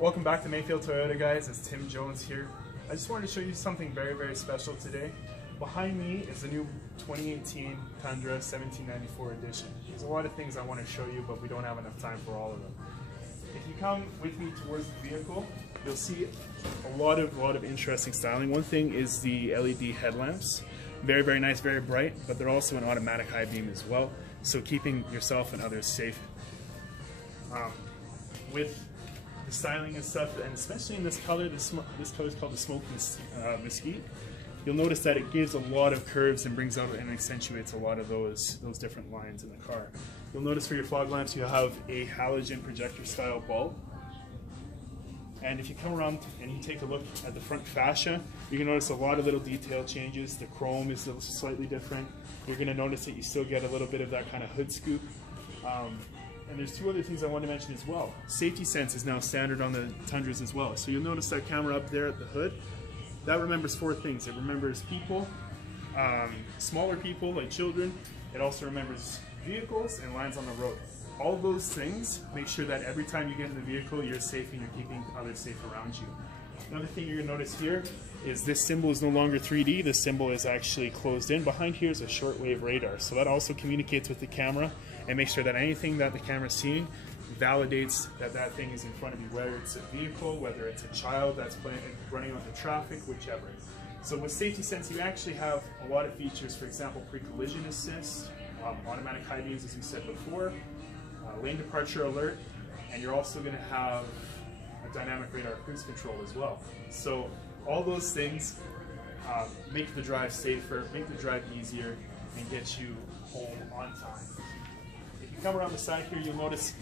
Welcome back to Mayfield Toyota, guys. It's Tim Jones here. I just wanted to show you something very, very special today. Behind me is the new 2018 Tundra 1794 edition. There's a lot of things I want to show you, but we don't have enough time for all of them. If you come with me towards the vehicle, you'll see a lot of interesting styling. One thing is the LED headlamps. Very, very nice, very bright, but they're also an automatic high beam as well, so keeping yourself and others safe. With the styling and stuff, and especially in this color, this color is called the Smoked Mesquite. You'll notice that it gives a lot of curves and brings out and accentuates a lot of those different lines in the car. You'll notice for your fog lamps you have a halogen projector style bulb. And if you come around and you take a look at the front fascia, you can notice a lot of little detail changes. The chrome is slightly different. You're going to notice that you still get a little bit of that kind of hood scoop. And there's two other things I want to mention as well. Safety sense is now standard on the Tundras as well. So you'll notice that camera up there at the hood. That remembers four things. It remembers people, smaller people like children. It also remembers vehicles and lines on the road. All of those things make sure that every time you get in the vehicle, you're safe and you're keeping others safe around you. Another thing you're going to notice here is this symbol is no longer 3D. This symbol is actually closed in. Behind here is a shortwave radar. So that also communicates with the camera and makes sure that anything that the camera is seeing validates that that thing is in front of you, whether it's a vehicle, whether it's a child that's running onto traffic, whichever. So with Safety Sense, you actually have a lot of features. For example, pre-collision assist, automatic high beams, as we said before, lane departure alert, and you're also going to have a dynamic radar cruise control as well. So all those things make the drive safer, make the drive easier, and get you home on time. If you come around the side here, you'll notice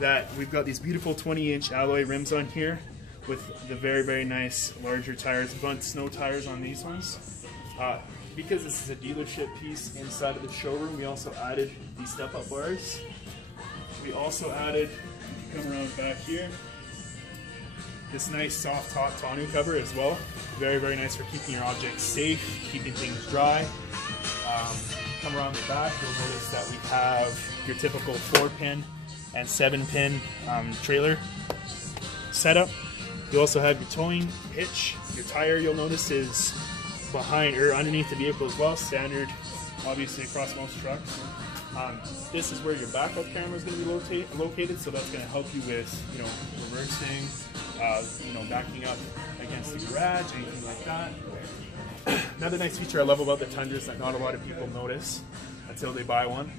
that we've got these beautiful 20-inch alloy rims on here with the very, very nice larger tires, bunt snow tires on these ones. Because this is a dealership piece inside of the showroom, we also added these step-up bars. We also added, come around back here, this nice soft top tonneau cover as well. Very, very nice for keeping your objects safe, keeping things dry. Come around the back, you'll notice that we have your typical 4-pin and 7-pin trailer setup. You also have your towing hitch. Your tire, you'll notice, is behind or underneath the vehicle as well, standard obviously across most trucks. This is where your backup camera is going to be located, so that's going to help you with, reversing, backing up against the garage, anything like that. Another nice feature I love about the Tundras that not a lot of people notice until they buy one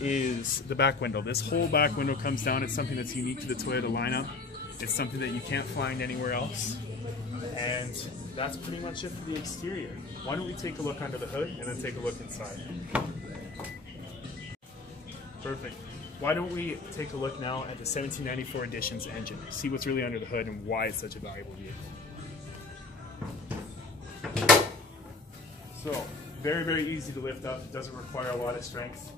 is the back window. This whole back window comes down. It's something that's unique to the Toyota lineup. It's something that you can't find anywhere else. And that's pretty much it for the exterior. Why don't we take a look under the hood and then take a look inside? Perfect. Why don't we take a look now at the 1794 Edition's engine, see what's really under the hood and why it's such a valuable vehicle. So, very, very easy to lift up. It doesn't require a lot of strength.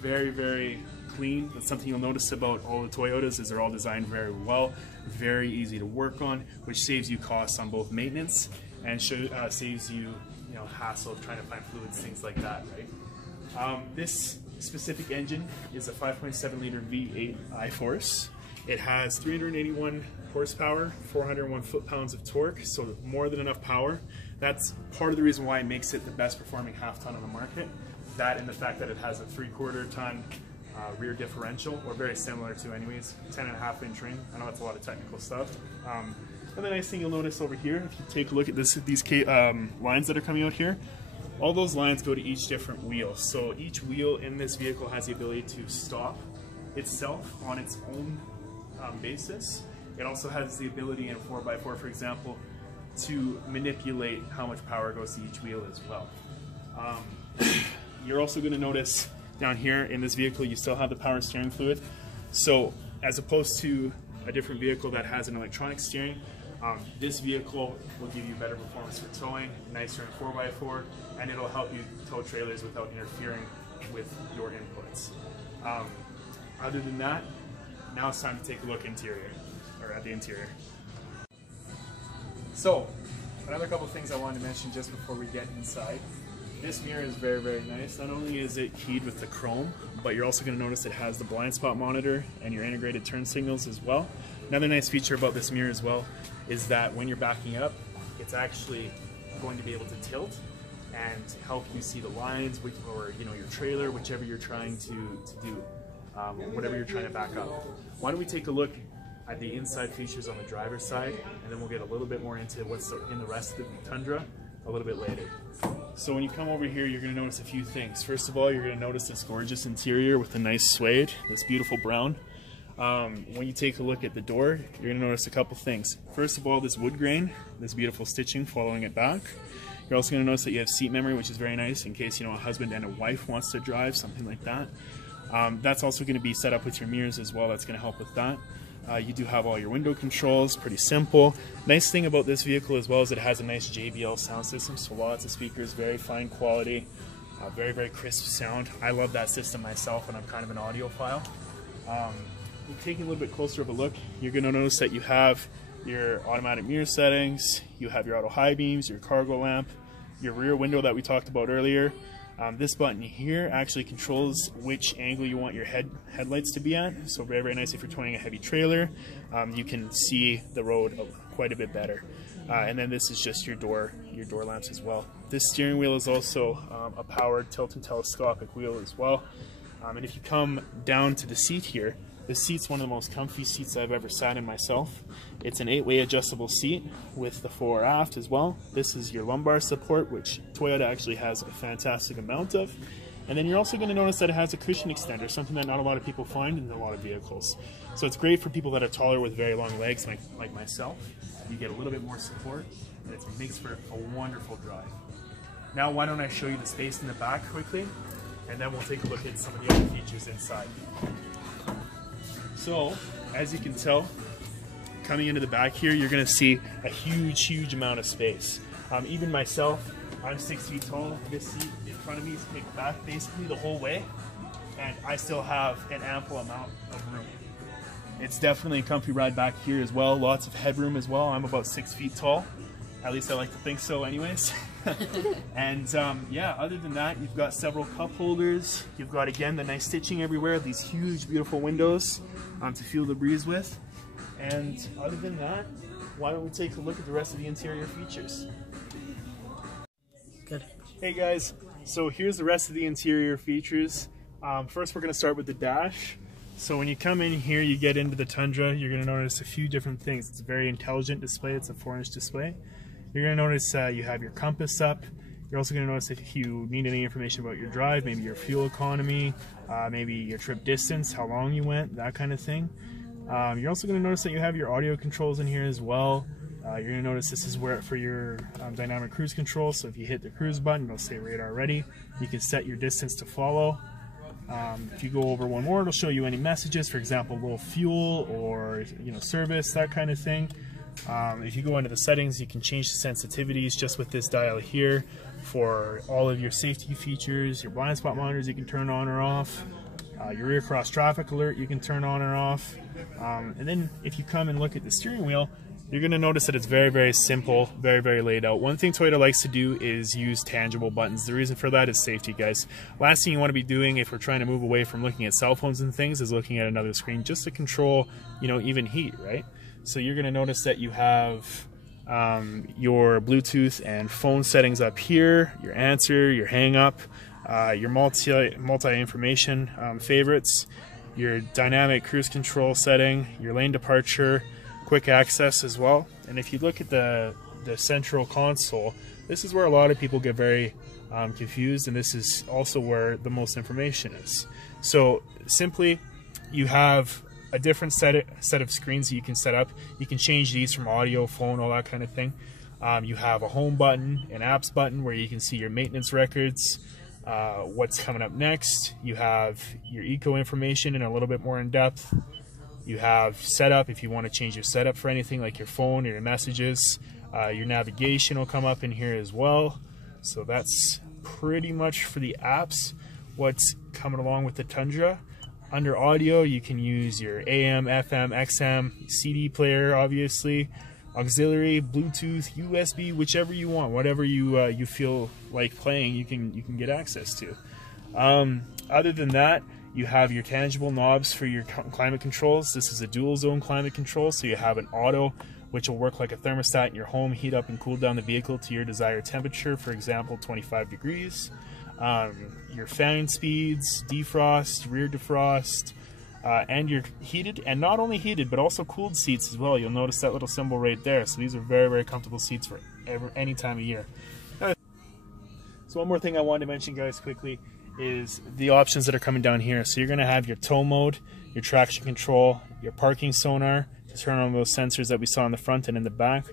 Very, very clean. That's something you'll notice about all the Toyotas is they're all designed very well, very easy to work on, which saves you costs on both maintenance and saves you, hassle of trying to find fluids, things like that, right? This specific engine is a 5.7 liter V8 I-Force. It has 381 horsepower, 401 foot-pounds of torque, so more than enough power. That's part of the reason why it makes it the best performing half-ton on the market. That and the fact that it has a 3/4 ton rear differential, or very similar to anyways, 10.5-inch ring. I know that's a lot of technical stuff. And the nice thing you'll notice over here, if you take a look at these lines that are coming out here, all those lines go to each different wheel. So each wheel in this vehicle has the ability to stop itself on its own basis. It also has the ability in a 4x4, for example, to manipulate how much power goes to each wheel as well. You're also going to notice down here in this vehicle you still have the power steering fluid. So as opposed to a different vehicle that has an electronic steering, this vehicle will give you better performance for towing, nicer in 4x4, and it'll help you tow trailers without interfering with your inputs. Other than that, now it's time to take a look at the interior. So, another couple of things I wanted to mention just before we get inside. This mirror is very, very nice. Not only is it keyed with the chrome, but you're also going to notice it has the blind spot monitor and your integrated turn signals as well. Another nice feature about this mirror as well is that when you're backing up, it's actually going to be able to tilt and help you see the lines, or you know, your trailer, whichever you're trying to do, whatever you're trying to back up. Why don't we take a look at the inside features on the driver's side, and then we'll get a little bit more into what's in the rest of the Tundra a little bit later. So when you come over here, you're going to notice a few things. First of all, you're going to notice this gorgeous interior with the nice suede, this beautiful brown. When you take a look at the door, you're going to notice a couple things. First of all, this wood grain, this beautiful stitching following it back. You're also going to notice that you have seat memory, which is very nice in case, you know, a husband and a wife wants to drive, something like that. That's also going to be set up with your mirrors as well. That's going to help with that. You do have all your window controls, pretty simple. Nice thing about this vehicle as well is it has a nice Jbl Sound System, so lots of speakers, very fine quality, very, very crisp sound. I love that system myself, and I'm kind of an audiophile. Taking a little bit closer of a look, you're going to notice that you have your automatic mirror settings, you have your auto high beams, your cargo lamp, your rear window that we talked about earlier. This button here actually controls which angle you want your headlights to be at, so very, very nice if you're towing a heavy trailer. You can see the road quite a bit better. And then this is just your door lamps as well. This steering wheel is also a powered tilt and telescopic wheel as well. And if you come down to the seat here, the seat's one of the most comfy seats I've ever sat in myself. It's an 8-way adjustable seat with the fore aft as well. This is your lumbar support, which Toyota actually has a fantastic amount of. And then you're also going to notice that it has a cushion extender, something that not a lot of people find in a lot of vehicles. So it's great for people that are taller with very long legs, like myself. You get a little bit more support, and it makes for a wonderful drive. Now why don't I show you the space in the back quickly, and then we'll take a look at some of the other features inside. So, as you can tell, coming into the back here, you're going to see a huge amount of space. Even myself, I'm 6 feet tall. This seat in front of me is kicked back basically the whole way, and I still have an ample amount of room. It's definitely a comfy ride back here as well. Lots of headroom as well. I'm about 6 feet tall. At least I like to think so anyways. And yeah, other than that, you've got several cup holders. You've got, again, the nice stitching everywhere, these huge, beautiful windows to feel the breeze with. And other than that, why don't we take a look at the rest of the interior features? Good. Hey guys, so here's the rest of the interior features. First, we're going to start with the dash. So when you come in here, you get into the Tundra, you're going to notice a few different things. It's a very intelligent display. It's a 4-inch display. You're going to notice you have your compass up. You're also going to notice if you need any information about your drive, maybe your fuel economy, maybe your trip distance, how long you went, that kind of thing. You're also going to notice that you have your audio controls in here as well. You're going to notice this is where for your dynamic cruise control. So if you hit the cruise button, it'll say radar ready. You can set your distance to follow. If you go over one more, it'll show you any messages, for example, low fuel or service, that kind of thing. If you go into the settings, you can change the sensitivities just with this dial here for all of your safety features. Your blind spot monitors you can turn on or off. Your rear cross traffic alert you can turn on or off. And then if you come and look at the steering wheel, you're going to notice that it's very, very simple, very, very laid out. One thing Toyota likes to do is use tangible buttons. The reason for that is safety, guys. Last thing you want to be doing if we're trying to move away from looking at cell phones and things is looking at another screen just to control, even heat, right? So you're going to notice that you have your Bluetooth and phone settings up here, your answer, your hang up, your multi-information favorites, your dynamic cruise control setting, your lane departure, quick access as well. And if you look at the central console, this is where a lot of people get very confused, and this is also where the most information is. So simply, you have a different set of screens that you can set up. You can change these from audio, phone, all that kind of thing. You have a home button, an apps button where you can see your maintenance records, what's coming up next. You have your eco information and a little bit more in depth. You have setup if you want to change your setup for anything like your phone or your messages. Your navigation will come up in here as well. So that's pretty much for the apps. What's coming along with the Tundra. Under audio, you can use your AM, FM, XM, CD player, obviously, auxiliary, Bluetooth, USB, whichever you want, whatever you feel like playing, you can get access to. Other than that, You have your tangible knobs for your climate controls. This is a dual zone climate control, so you have an auto, which will work like a thermostat in your home, heat up and cool down the vehicle to your desired temperature, for example 25 degrees. Your fan speeds, defrost, rear defrost, and your heated, and not only heated but also cooled seats as well. You'll notice that little symbol right there. So these are very, very comfortable seats for any time of year. So one more thing I wanted to mention, guys, quickly, is the options that are coming down here. So you're going to have your tow mode, your traction control, your parking sonar to turn on those sensors that we saw in the front and in the back,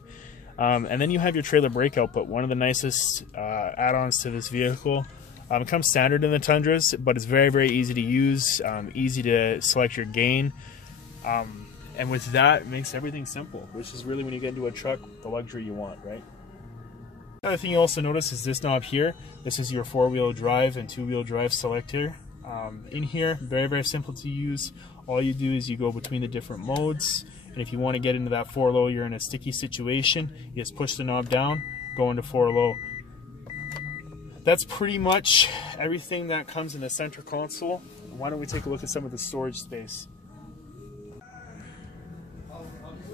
and then you have your trailer brake output. One of the nicest add-ons to this vehicle. It comes standard in the Tundras, but it's very, very easy to use, easy to select your gain, and with that, it makes everything simple, which is really, when you get into a truck, the luxury you want, right? Another thing you also notice is this knob here. This is your 4-wheel drive and 2-wheel drive selector. In here, very, very simple to use. All you do is you go between the different modes, and if you want to get into that 4-low, you're in a sticky situation, you just push the knob down, go into 4-low. That's pretty much everything that comes in the center console. Why don't we take a look at some of the storage space?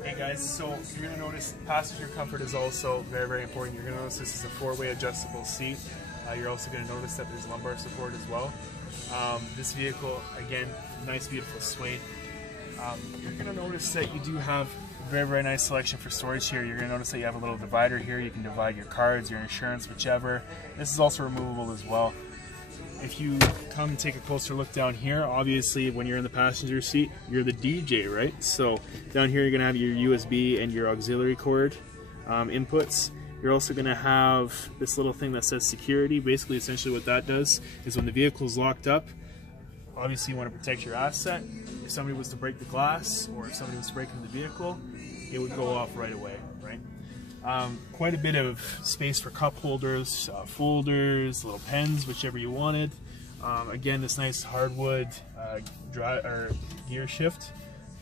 Hey guys, so you're going to notice passenger comfort is also very, very important. You're going to notice this is a 4-way adjustable seat. You're also going to notice that there's lumbar support as well. This vehicle, again, nice, beautiful suede. You're going to notice that you do have very, very nice selection for storage here. You're going to notice that you have a little divider here. You can divide your cards, your insurance, whichever. This is also removable as well. If you come and take a closer look down here, obviously when you're in the passenger seat, you're the DJ, right? So down here you're going to have your USB and your auxiliary cord inputs. You're also going to have this little thing that says security. Basically, essentially what that does is when the vehicle is locked up, obviously you want to protect your asset. If somebody was to break the glass, or if somebody was to break into the vehicle, it would go off right away, right? Quite a bit of space for cup holders, folders, little pens, whichever you wanted. Again, this nice hardwood gear shift.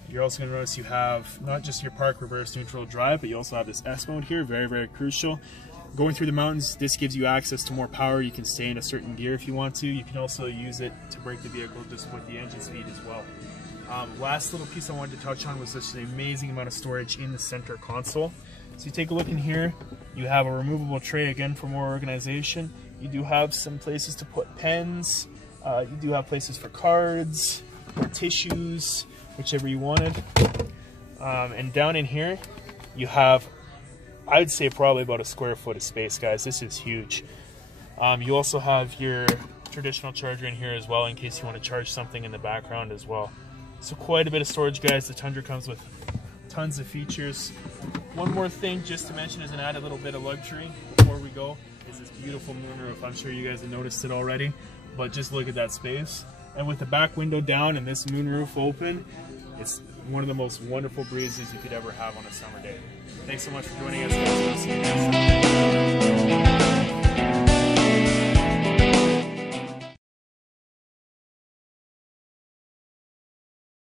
You're also going to notice you have not just your park, reverse, neutral, drive, but you also have this S mode here, very, very crucial. Going through the mountains, this gives you access to more power. You can stay in a certain gear if you want to. You can also use it to brake the vehicle just with the engine speed as well. Last little piece I wanted to touch on was just an amazing amount of storage in the center console. So you take a look in here, you have a removable tray again for more organization. You do have some places to put pens. You do have places for cards, or tissues, whichever you wanted. And down in here, you have, I'd say, probably about a square foot of space, guys. This is huge. You also have your traditional charger in here as well, in case you want to charge something in the background as well. So quite a bit of storage, guys. The Tundra comes with tons of features. One more thing just to mention as an added little bit of luxury before we go is this beautiful moonroof. I'm sure you guys have noticed it already, but just look at that space. And with the back window down and this moonroof open, it's one of the most wonderful breezes you could ever have on a summer day. Thanks so much for joining us, guys.